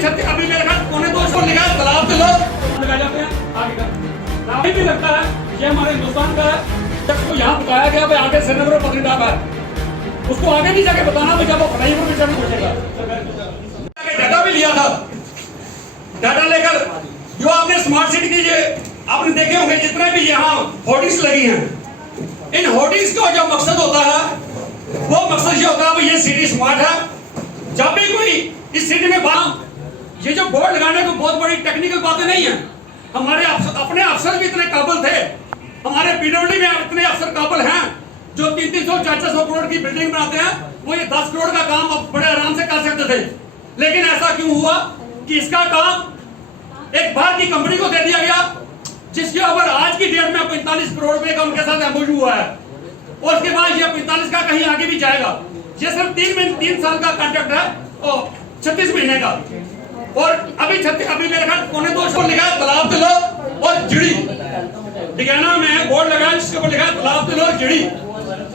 अभी मेरे ख्याल पौने 200 लिखा है तालाब के लोग लगा जाते हैं आगे का अभी भी लगता है ये हमारे हिंदुस्तान का है। जब को यहाँ बताया गया भाई आगे श्रीनगर और पत्नीटॉप है, उसको आगे नहीं जाके बताना भाई जब वो फ्लाईओवर पे चढ़ना पूछेगा। डाटा भी लिया था, डाटा लेकर जो आपने स्मार्ट सिटी की आपने देखे होंगे जितने भी यहाँ होर्डिंग्स लगी हैं, इन होर्डिंग्स का जो मकसद होता है वो मकसद ये होता है भाई ये सिटी स्मार्ट है। जब भी कोई इस सिटी में ये जो बोर्ड लगाने को बहुत बड़ी टेक्निकल बातें नहीं है, हमारे अपने अफसर भी इतने काबिल थे, हमारे पीडब्ल्यूडी में इतने अफसर काबिल हैं जो 300 400 करोड़ की बिल्डिंग बनाते हैं, वो ये 10 करोड़ का काम अब बड़े आराम से कर सकते थे। लेकिन ऐसा क्यों हुआ कि इसका काम एक बाहर की कंपनी को दे दिया गया जिसके ऊपर आज की डेट में 45 करोड़ रुपए का उनके साथ एमओयू हुआ है, और उसके बाद ये 45 का कहीं आगे भी जाएगा। ये सिर्फ 3 साल का कॉन्ट्रैक्ट है और 36 महीने का, और अभी मेरे ख्याल पौने 200 लिखा है तालाब तिलो और जिड़ी डिगाना में बोर्ड लगा है जिसके ऊपर लिखा है तालाब तिलो और जिड़ी,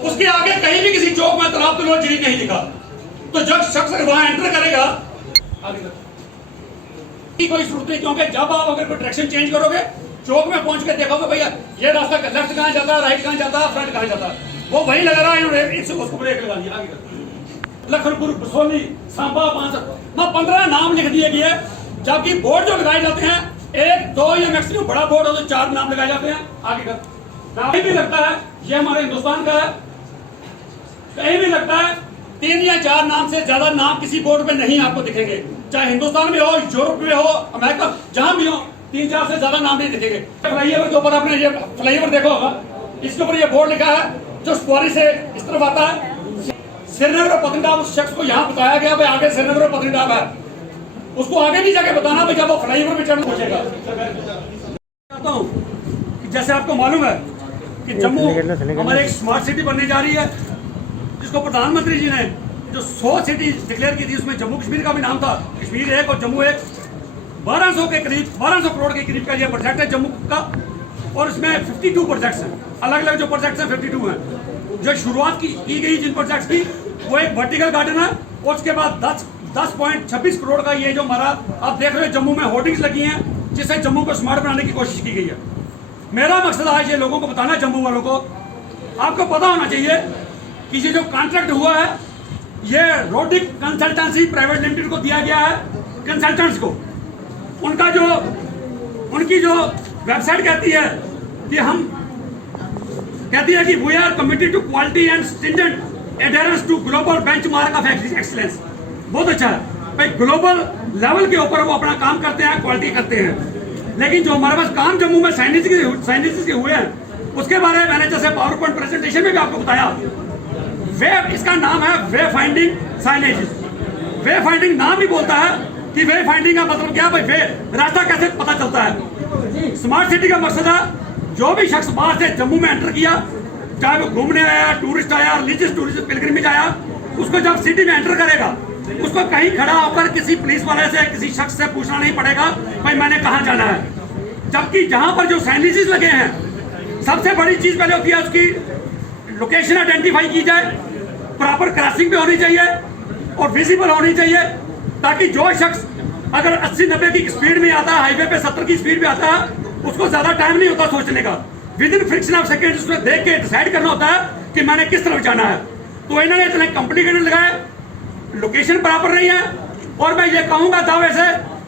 उसके आगे कहीं भी किसी चौक में तालाब तिलो और जिड़ी नहीं लिखा। तो जब शख्स वहां एंटर करेगा कोई जरूरत नहीं, क्योंकि जब आप अगर कोई डायरेक्शन चेंज करोगे चौक में पहुंच के देखोगे भैया ये रास्ता लेफ्ट कहां जाता है, राइट कहां जाता है, फ्रंट कहां जाता है, वो वही लगा रहा है, उसको ब्रेक लगा दिया आगे। लखनपुर बसोली सांबा 15 नाम लिख दिए गए, जबकि बोर्ड जो लगाए जाते हैं 1 2 या मैक्सिमम बड़ा बोर्ड हो तो 4 नाम लगाए जाते हैं आगे का। कहीं भी लगता है ये हमारे हिंदुस्तान का है, कहीं भी लगता है 3 या 4 नाम से ज्यादा नाम किसी बोर्ड पे नहीं आपको दिखेंगे, चाहे हिंदुस्तान में हो, यूरोप में हो, अमेरिका, जहां भी हो 3-4 से ज्यादा नाम नहीं दिखेंगे। फ्लाईओवर के ऊपर आपने ये फ्लाईओवर देखा होगा, इसके ऊपर ये बोर्ड लिखा है जो स्क्वारी से इस तरफ आता है श्रीनगर और पत्नीटॉप। उस शख्स को यहाँ बताया गया भाई आगे श्रीनगर और पत्नीटॉप है, उसको आगे नहीं जाके बताना भाई जब वो फ्लाईओवर पे चढ़ना पूछेगा। चाहता हूँ कि जैसे आपको मालूम है कि जम्मू हमारे एक स्मार्ट सिटी बनने जा रही है, जिसको प्रधानमंत्री जी ने जो 100 सिटी डिक्लेयर की थी उसमें जम्मू कश्मीर का भी नाम था, कश्मीर 1 और जम्मू 1। 1200 के करीब 1200 करोड़ के करीब का ये प्रोजेक्ट है जम्मू का, और इसमें 52 प्रोजेक्ट्स हैं, अलग अलग जो प्रोजेक्ट्स हैं 52 हैं। जो शुरुआत की गई जिन प्रोजेक्ट्स की वो एक वर्टिकल गार्डन है, और उसके बाद 10.26 करोड़ का ये जो हमारा आप देख रहे हो जम्मू में होर्डिंग्स लगी हैं जिससे जम्मू को स्मार्ट बनाने की कोशिश की गई है। मेरा मकसद आज ये लोगों को बताना है, जम्मू वालों को आपको पता होना चाहिए कि ये जो कॉन्ट्रैक्ट हुआ है ये रोडिक कंसल्टेंसी प्राइवेट लिमिटेड को दिया गया है, कंसल्टेंट्स को। उनकी जो वेबसाइट कहती है कि we are committed to quality and stringent adherence to global benchmark of excellence. बहुत अच्छा है भाई, ग्लोबल लेवल के ऊपर वो अपना काम करते हैं, क्वालिटी करते हैं। लेकिन जो हमारे पास काम जम्मू में साइनेज के हुए हैं उसके बारे में मैंने जैसे पावर पॉइंट प्रेजेंटेशन में भी आपको बताया, वे इसका नाम है वे फाइंडिंग साइनेज। वे फाइंडिंग नाम ही बोलता है कि वे फाइंडिंग का मतलब क्या भाई, वे रास्ता कैसे पता चलता है। स्मार्ट सिटी का मकसद है जो भी शख्स बाहर से जम्मू में एंटर किया, चाहे वो घूमने आया, टूरिस्ट आया, रिलीजियस टूरिस्ट पिलग्रिमेज आया, उसको जब सिटी में एंटर करेगा उसको कहीं खड़ा होकर किसी पुलिस वाले से किसी शख्स से पूछना नहीं पड़ेगा भाई मैंने कहाँ जाना है। जबकि जहां पर जो साइनेजेस लगे हैं सबसे बड़ी चीज पहले होती है उसकी लोकेशन आइडेंटिफाई की जाए, प्रॉपर क्रॉसिंग भी होनी चाहिए और विजिबल होनी चाहिए, ताकि जो शख्स अगर 80-90 की स्पीड में आता है, हाईवे पे 70 की स्पीड में आता है, उसको ज्यादा टाइम नहीं होता सोचने का, with in friction of second उसमें देख के डिसाइड करना होता है कि मैंने किस तरफ जाना है। तो इन्होंने इतने कॉम्प्लिकेटेड लगाए, लोकेशन प्रॉपर नहीं है, और मैं ये कहूंगा दावे से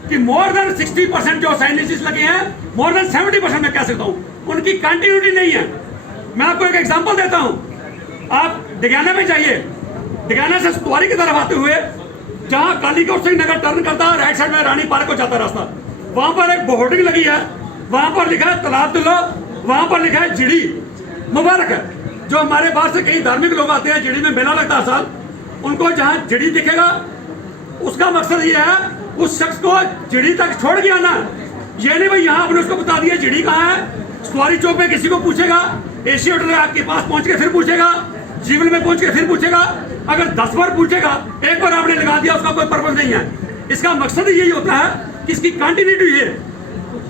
कि मोर देन 60% जो साइनेजेस लगे हैं, मोर देन 70% मैं कह सकता हूँ उनकी कंटिन्यूटी नहीं है। मैं आपको एक एग्जांपल देता हूँ, आप डिगाना में जाइए, डिगाना से सुवारी की तरफ आते हुए जहां कालीकोट सिंह नगर टर्न करता है, राइट साइड में रानी पार्क को जाता रास्ता, वहां पर एक होर्डिंग लगी है, वहां पर लिखा है तालाब तिलो, वहां पर लिखा है जिड़ी। मुबारक है जो हमारे बाहर से कई धार्मिक लोग आते हैं, जिड़ी में मेला लगता है साल, उनको जहां जिड़ी दिखेगा उसका मकसद ये है उस शख्स को जिड़ी तक छोड़ के आना। ये नहीं भाई यहाँ आपने उसको बता दिया जिड़ी कहाँ है, सवारी चौक में किसी को पूछेगा, एसी होटल आपके पास पहुंच के फिर पूछेगा, जीवन में पहुंच के फिर पूछेगा। अगर 10 बार पूछेगा, एक बार आपने लगा दिया उसका कोई पर्पज नहीं है। इसका मकसद यही होता है कि इसकी कंटिन्यूटी है।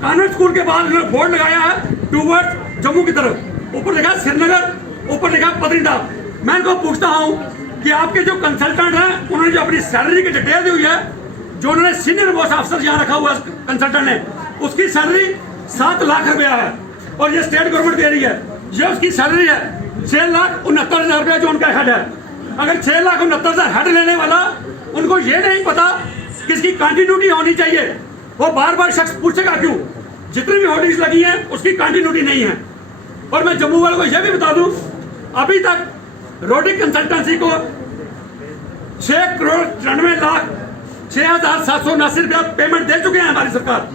कॉन्वेंट स्कूल के बाद उन्होंने बोर्ड लगाया है टूवर्ड्स जम्मू की तरफ, ऊपर लिखा श्रीनगर, ऊपर लिखा पत्नीटॉप। मैं इनको पूछता हूँ कि आपके जो कंसल्टेंट हैं उन्होंने जो अपनी सैलरी की डिटेल दी हुई है जो उन्होंने सीनियर मोस्ट अफसर यहाँ रखा हुआ कंसल्टेंट ने, उसकी सैलरी 7 लाख रुपया है और ये स्टेट गवर्नमेंट दे रही है। ये उसकी सैलरी है 6,69,000 रुपया जो उनका हेड है। अगर 6,69,000 हेड लेने वाला, उनको ये नहीं पता कि इसकी कंटिन्यूटी होनी चाहिए, वो बार बार शख्स पूछेगा क्यों? जितनी भी होर्डिंग्स लगी हैं उसकी कंटिन्यूटी नहीं है। और मैं जम्मू वालों को यह भी बता दूं, अभी तक रोडिक कंसल्टेंसी को 6,94,06,779 रुपया पेमेंट दे चुके हैं हमारी सरकार।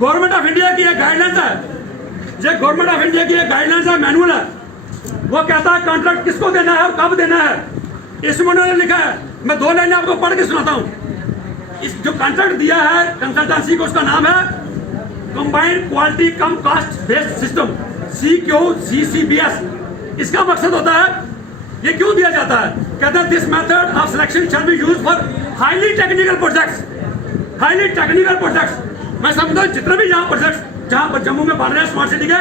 गवर्नमेंट ऑफ इंडिया की एक गाइडलाइंस है, ये गवर्नमेंट ऑफ इंडिया की एक गाइडलाइंस है, मैनुअल है, वो कहता है कॉन्ट्रैक्ट किसको देना है और कब देना है। इसमें उन्होंने लिखा है, मैं 2 लाइनें आपको पढ़ के सुनाता हूं। इस जो कॉन्ट्रैक्ट दिया है कंसल्टेंसी को, उसका नाम है कंबाइंड क्वालिटी कम कास्ट बेस्ड सिस्टम, CQCCBS। इसका मकसद होता है, ये क्यों दिया जाता है? कहते हैं this method of selection shall be used for highly technical projects. Highly technical projects मैं समझता हूँ जितने भी यहाँ प्रोजेक्ट्स जहाँ पर जम्मू में बन रहे हैं स्मार्ट सिटी के,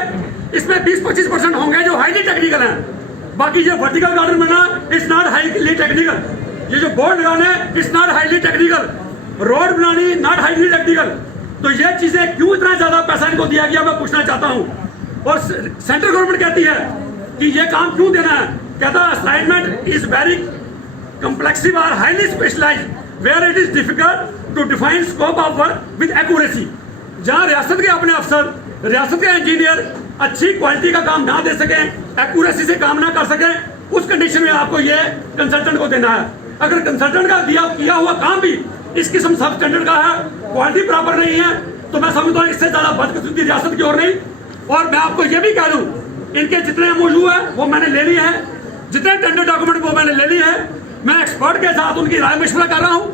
इसमें 20-25% होंगे जो हाईली टेक्निकल हैं। बाकी ये वर्टिकल गार्डन बना, इट्स नॉट हाईली टेक्निकल। ये जो बोर्ड लगाने, it's not highly technical. Road बनानी, नॉट हाईली टेक्निकल। तो ये चीजें क्यों इतना ज्यादा पैसा इनको दिया गया, मैं पूछना चाहता हूँ। और सेंट्रल गवर्नमेंट कहती है कि ये काम क्यों देना है? कहता है असाइनमेंट इज वेरी कॉम्प्लेक्सिव और highly specialized where it is difficult to define scope of work with accuracy. जहां रियासत के अपने अफसर, रियासत के इंजीनियर अच्छी क्वालिटी का काम ना दे सके, एक्यूरेसी से काम ना कर सके, उस कंडीशन में आपको ये कंसल्टेंट को देना है। अगर कंसल्टेंट का किया हुआ काम भी इस किस्म सब स्टैंडर्ड का है, क्वालिटी प्रॉपर नहीं है, तो मैं समझता हूँ इससे ज्यादा बदकिस्मती रियासत की ओर नहीं। और मैं आपको ये भी कह दूं, इनके जितने MOU है वो मैंने ले लिए हैं, जितने टेंडर डॉक्यूमेंट वो मैंने ले लिए हैं। मैं एक्सपर्ट के साथ उनकी राय मशवरा कर रहा हूँ।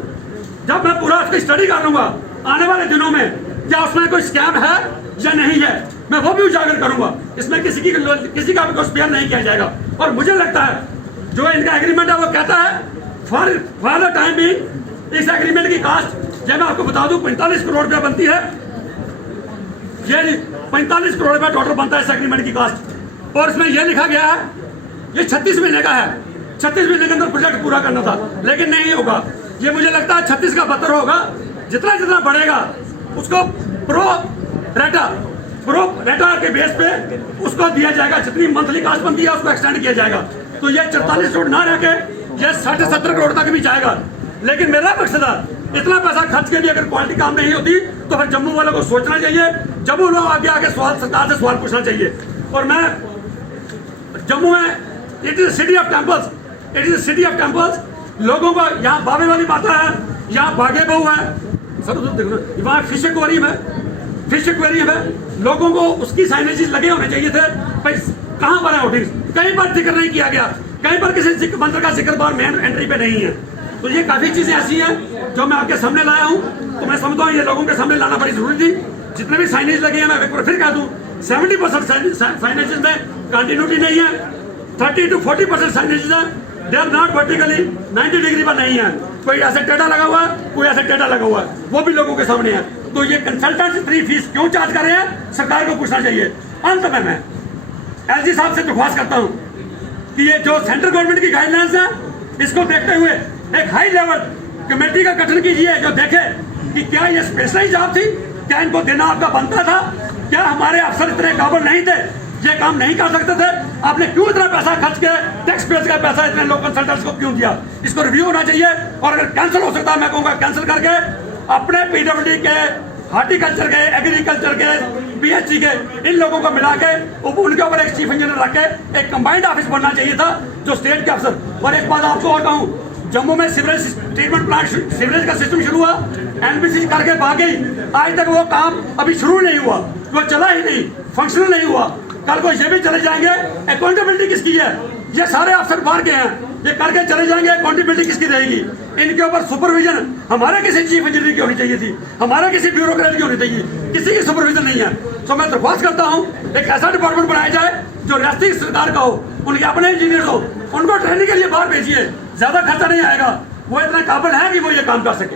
जब मैं पूरा उसकी स्टडी कर लूंगा आने वाले दिनों में, क्या उसमें कोई स्कैम है या नहीं है, मैं वो भी उजागर करूंगा। इसमें किसी का भी कोई स्पेयर नहीं किया जाएगा। और मुझे लगता है जो इनका एग्रीमेंट है वो कहता है फॉर द टाइम बीइंग इस एग्रीमेंट की कास्ट, जब मैं आपको बता दूं 45 करोड़ रुपया बनती है। ये 45 करोड़ रुपया टोटल बनता है इस एग्रीमेंट की कास्ट। और इसमें यह लिखा गया है ये 36 महीने का है, 36 महीने के अंदर प्रोजेक्ट पूरा करना था, लेकिन नहीं होगा। ये मुझे लगता है 36 का 72 होगा। जितना जितना बढ़ेगा उसको प्रो रेटा के बेस पे उसको दिया जाएगा। जितनी मंथली कास्ट बनती है उसको एक्सटेंड किया जाएगा। तो ये 44 करोड़ ना रह के ये 60-70 करोड़ तक भी जाएगा। लेकिन मेरा मकसद है, इतना पैसा खर्च के भी अगर क्वालिटी काम नहीं होती तो फिर जम्मू वालों को सोचना चाहिए। जम्मू लोग आगे आके सरकार से सवाल पूछना चाहिए। और मैं जम्मू में, it is city of temples, it is city of temples. लोगों को यहाँ बाबे वाली माता है, यहाँ बागे बहू है, सर वहाँ फिश एक्वेरियम है, फिश एक्वेरियम है। लोगों को उसकी साइनेजेस लगे होने चाहिए थे। भाई कहाँ पर है होर्डिंग्स? कहीं पर जिक्र नहीं किया गया, कहीं पर किसी मंत्र का जिक्र बार मेन एंट्री पे नहीं है। तो ये काफी चीजें ऐसी हैं जो मैं आपके सामने लाया हूँ। तो मैं समझता हूँ ये लोगों के सामने लाना बड़ी जरूरी थी। जितने भी साइनेज लगे हैं, मैं एक बार फिर कह दूँ, 70% साइनेजेस में कंटिन्यूटी नहीं है, 30 to 40% साइनेजेस है, they are not vertically 90 degree पर नहीं है। कोई ऐसे टेढ़ा लगा हुआ है, कोई ऐसे टेढ़ा लगा हुआ है, वो भी लोगों के सामने है। तो ये कंसल्टेंट इतनी फीस क्यों चार्ज कर रहे हैं, सरकार को पूछना चाहिए। अंत में मैं LG साहब से दरख्वास्त करता हूँ कि ये जो सेंट्रल गवर्नमेंट की गाइडलाइंस है, इसको देखते हुए एक हाई लेवल कमेटी का गठन कीजिए जो देखे कि क्या ये स्पेशलाइज जॉब थी, क्या इनको देना आपका बनता था, क्या हमारे अफसर इतने काबिल नहीं थे, ये काम नहीं कर सकते थे, आपने क्यों इतना पैसा खर्च के टैक्स पेयर्स का पैसा इतने लोग कंसल्टेंट्स को क्यों दिया। इसको रिव्यू होना चाहिए। और अगर कैंसिल हो सकता है, मैं कहूँगा कैंसिल करके अपने PWD के, हार्टिकल्चर के, एग्रीकल्चर के, PHC के, इन लोगों को मिला के उनके ऊपर एक चीफ इंजीनियर रख के एक कंबाइंड ऑफिस बनना चाहिए था जो स्टेट के अफसर। और एक बात आपको और कहूँ, जम्मू में सीवरेज ट्रीटमेंट प्लांट, सीवरेज का सिस्टम शुरू हुआ, NBC करके भाग गई, आज तक वो काम अभी शुरू नहीं हुआ, वो चला ही नहीं, फंक्शनल नहीं हुआ। कल को ये भी चले जाएंगे, अकाउंटेबिलिटी किसकी है? ये सारे अफसर बाहर के हैं, ये करके चले जाएंगे, अकाउंटेबिलिटी किसकी रहेगी? इनके ऊपर सुपरविजन हमारे किसी चीफ इंजीनियर की होनी चाहिए थी, हमारे किसी ब्यूरोक्रेट की होनी चाहिए, किसी की सुपरविजन नहीं है। तो मैं दरख्वास्त करता हूँ एक ऐसा डिपार्टमेंट बनाया जाए जो रियासती सरकार का हो, उनके अपने इंजीनियर हो, उनको ट्रेनिंग के लिए बाहर भेजिए, ज्यादा खर्चा नहीं आएगा, वो इतने काबिल है कि वो ये काम कर सके।